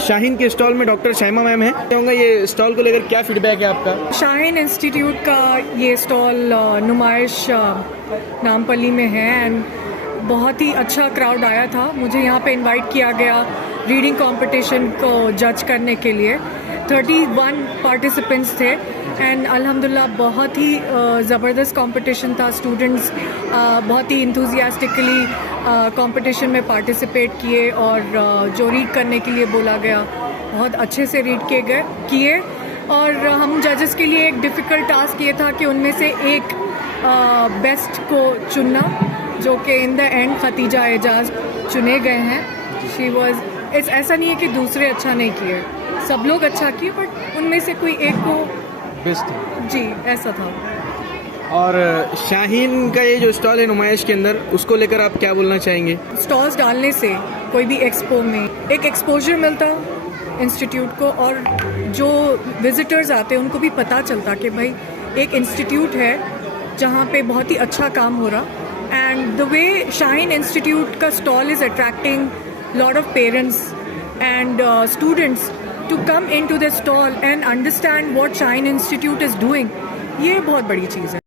शाहीन के स्टॉल में doctor Shaima ma'am है, कहूँगा ये स्टॉल को लेकर क्या फीडबैक है आपका? शाहीन इंस्टीट्यूट का ये स्टॉल नुमाइश नामपल्ली में है एंड बहुत ही अच्छा क्राउड आया था। मुझे यहाँ पे इनवाइट किया गया रीडिंग कंपटीशन को जज करने के लिए। 31 पार्टिसिपेंट्स थे एंड अल्हम्दुलिल्लाह बहुत ही ज़बरदस्त कंपटीशन था। स्टूडेंट्स बहुत ही इंथुजियास्टिकली कंपटीशन में पार्टिसिपेट किए और जो रीड करने के लिए बोला गया बहुत अच्छे से रीड किए और हम जजेस के लिए एक डिफ़िकल्ट टास्क ये था कि उनमें से एक बेस्ट को चुनना, जो कि in the end Khatija Ejaz चुने गए हैं। शी वॉज ऐसा नहीं है कि दूसरे अच्छा नहीं किए, सब लोग अच्छा किए, बट उनमें से कोई एक को बेस्ट जी ऐसा था। और शाहीन का ये जो स्टॉल है नुमाइश के अंदर, उसको लेकर आप क्या बोलना चाहेंगे? स्टॉल्स डालने से कोई भी एक्सपो में एक एक्सपोजर मिलता इंस्टीट्यूट को और जो विजिटर्स आते हैं उनको भी पता चलता कि भाई एक इंस्टीट्यूट है जहाँ पे बहुत ही अच्छा काम हो रहा। And the way Shaheen institute का stall is attracting lot of parents and students to come into the stall and understand what Shine Institute is doing, ये बहुत बड़ी चीज़ है।